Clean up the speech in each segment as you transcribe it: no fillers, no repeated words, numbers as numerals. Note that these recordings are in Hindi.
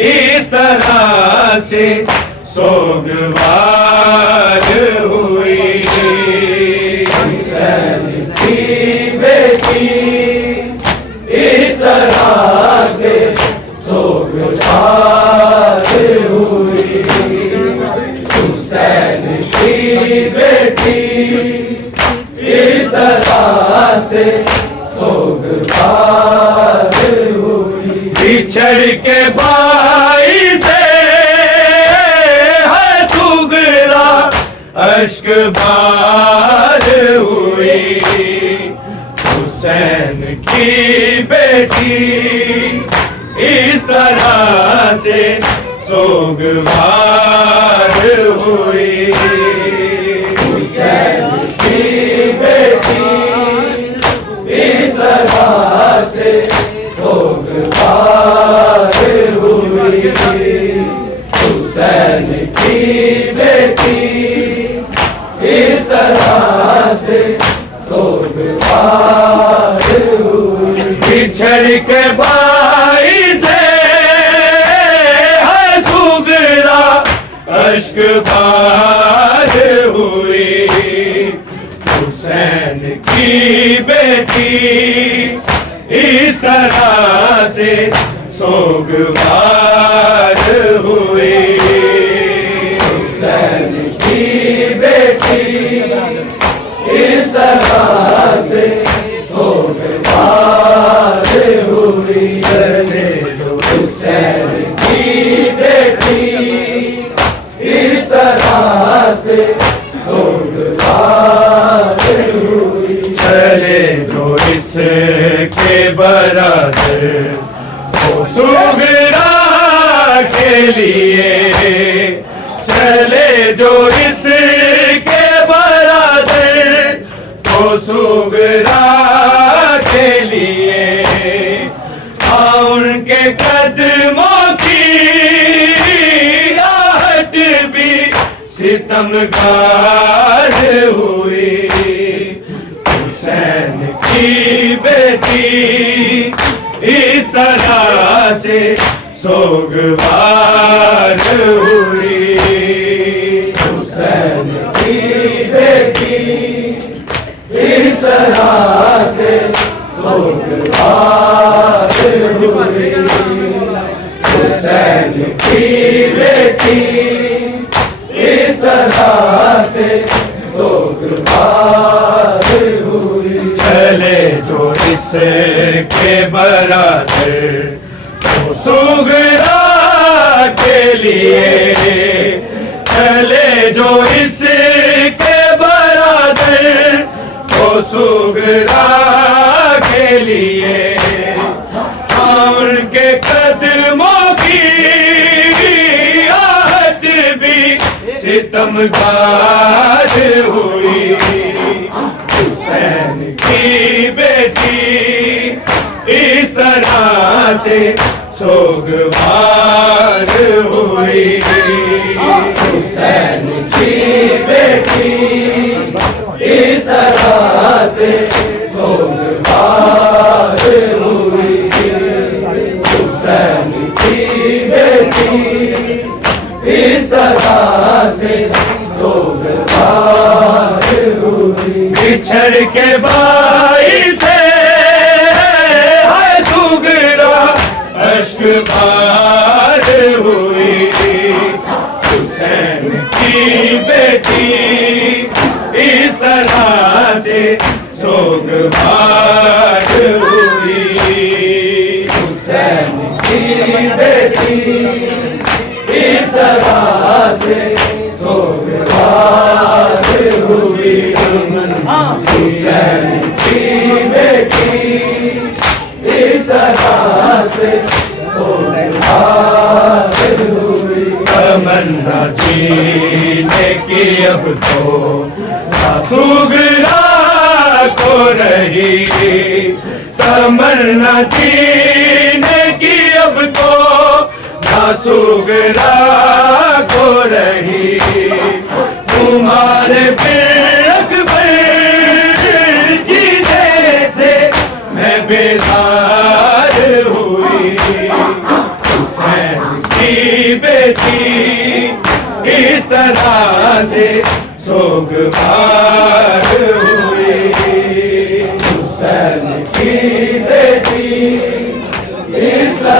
इस तरह से सोगवार हुई। हुसैन की बेटी इस तरह से सोगवार हुई। हुसैन की बेटी इस तरह से सोगवार हुई। बिछड़ के भाई से है सुगरा अश्क बार हुई। हुसैन की बेटी इस तरह से सोगवार हुई। हुसैन की बेटी इस तरह से सोगवार हुई। हुसैन की बेटी इस तरह से सोगवार हुई। बिछड़ के भाई से है सुगरा अश्क बार हुई। हुसैन की बेटी इस तरह से सोगवार हुई। हुसैन की बेटी इस तरह से सोगवार हुई। चले जो हुसैन की बेटी इस तरह से सोगवार हुई। चले जो इसके बराबर वो सुगरा के लिए। चले जो इसके बराबर वो सुगरा के लिए। उनके कदमों की आहट भी सितमगार हुई। हुसैन की बेटी इस तरह से सोगवार हुई। हुसैन की बेटी इस तरह से सोगवार हुई। हुसैन की बेटी इस तरह से सोगवार हुई। चले जो इसके बराबर वो सुगरा के लिए। चले जो इसके बराबर वो सुगरा के लिए। उनके कदमों की आहट भी सितमगार हुई। हुसैन की बेटी इस तरह से सोगवार हुई। हुसैन की बेटी इस तरह से सोगवार हुई। हुसैन की बेटी इस तरह से सोगवार हुई। बिछड़ के भाई से है सुगरा अश्क बार हुई। हुसैन की बेटी इस तरह से सोगवार हुई। हुसैन की बेटी इस तरह से सोगवार हुई। हुसैन की बेटी इस तरह से सोगवार हुई। तमन्ना जीने की अब तो सुगरा को रही। तमन्ना जीने की अब तो सुगरा को रही। तुम्हारे अकबर जीने से मैं बेजार हुई।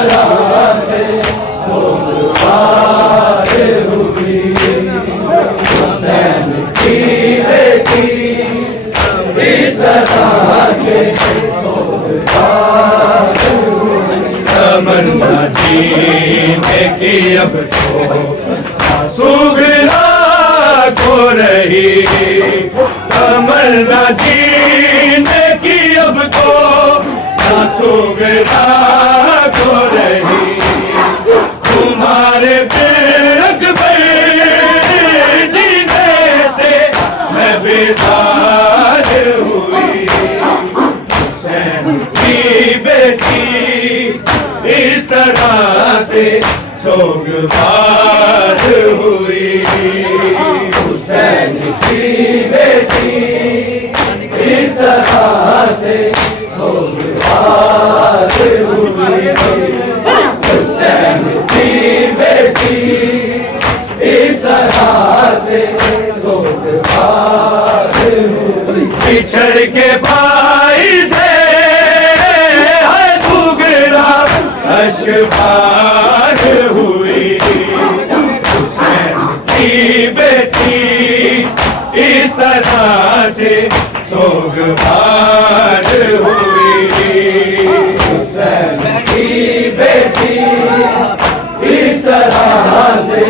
तरह से सोगवार हुई। हुसैन की बेटी इस तरह से सोगवार हुई। तमन्ना जीने की अब तो सुगना को रही। तमन्ना जीने की अब तो सुगना को रही। तुम्हारे बेरक जीने से मैं बेजार हुई। हुसैन की बेटी इस तरह से सोगवार हुई। हुसैन की बेटी इस तरह से सोगवार हुई। हुसैन की बेटी इस तरह से सोगवार हुई। बिछड़ के भाई से है सुगना अश्कबार हुई। हुसैन की बेटी इस तरह से सोगवार हुई। हुसैन की बेटी इस तरह से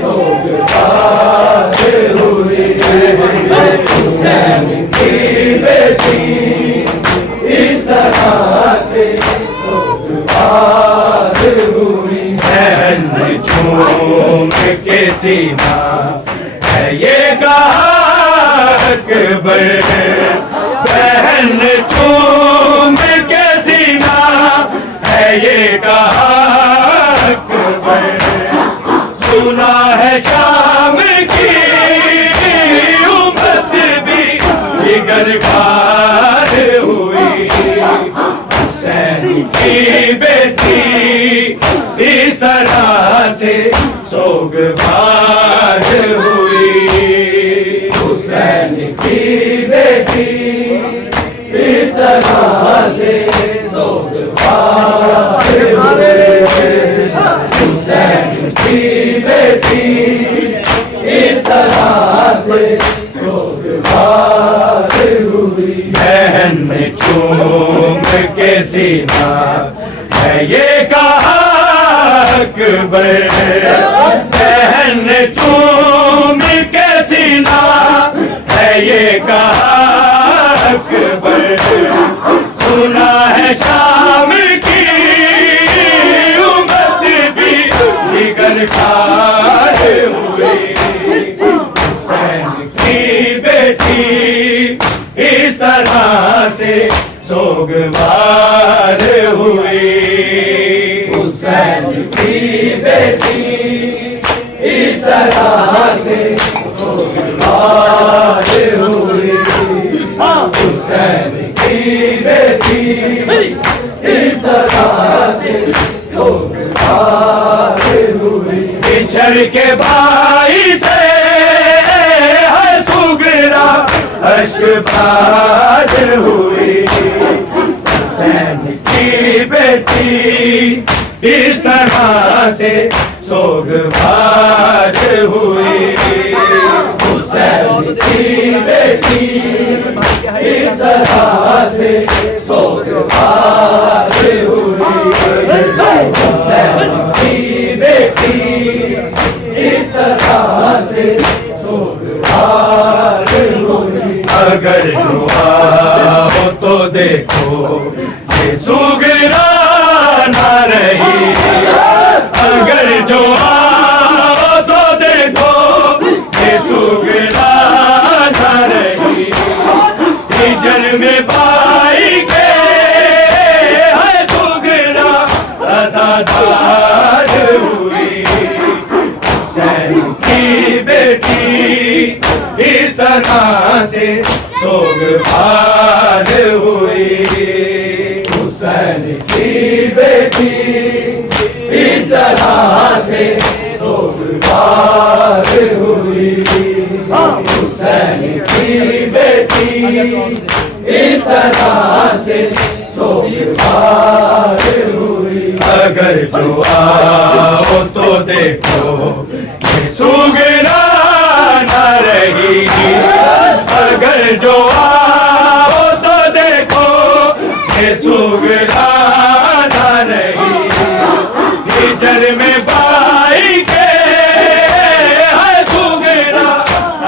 सोगवार हुई। हुसैन की बेटी इस तरह से सोगवार हुई। बहन झूम के सीना है ये कहा अकबर। बहन झूम के सीना है ये कहा अकबर। सुना है शाम की उम्मत भी जिगरगार हुई। हुसैन की बेटी इस तरह से सोगवार हुई। हुसैन की बेटी इस तरह से सोगवार हुई। हुसैन की बेटी इस तरह से सोगवार हुई। बहन चूम के सीना है ये कहा अकबर। बहन चूम के सीना है ये कहा अकबर। सुना है शाम की उम्मत भी जिगरगार हुई। हुसैन की बेटी इस तरह से सोगवार हुई। हुसैन की बेटी इस तरह से सोगवार हुई। हुसैन की बेटी इस तरह से सोगवार हुई। बिछड़ के भाई से है सुगना अश्कबार हुई। हुसैन की बेटी इस तरह से सोगवार हुई। हुसैन की बेटी इस तरह से सोगवार हुई। हुसैन की बेटी इस तरह से सोगवार हुई। अगर जो आओ तो देखो ये सुगना ना रही। अगर जो आओ तो देखो ये सुगना ना रही। हिजर में भाई के है सुगना आजादार हुई। हुसैन की बेटी इस तरह से सोगवार हुई। हुसैन की बेटी इस तरह से सोगवार हुई। हुसैन की बेटी इस तरह से सोगवार हुई। अगर जो आओ तो देखो ये सुगरा न रही, अगर जो आओ तो देखो ये सुगरा न रही। हिजर में भाई के है सुगरा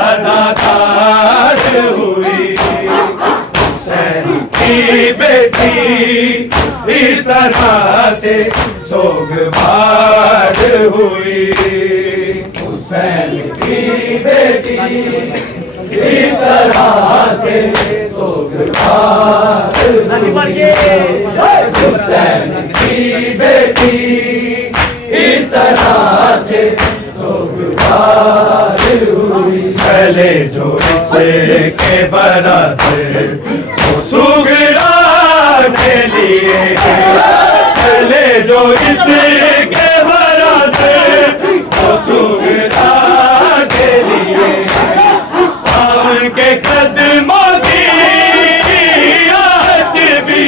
आजादार हुई, हुसैन की बेटी इस तरह से सोगवार हुई, हुसैन की बेटी इस तरह से सोगवार हुई, हुसैन की बेटी इस तरह से सोगवार हुई। पहले जो इसके बराबर वो सुगरा ने लिए, पहले जो इसके बराबर वो सुगरा के लिए, उनके कदमों की आहट भी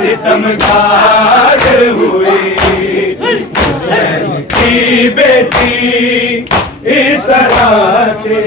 सितमगार हुई, हुसैन की बेटी इस तरह से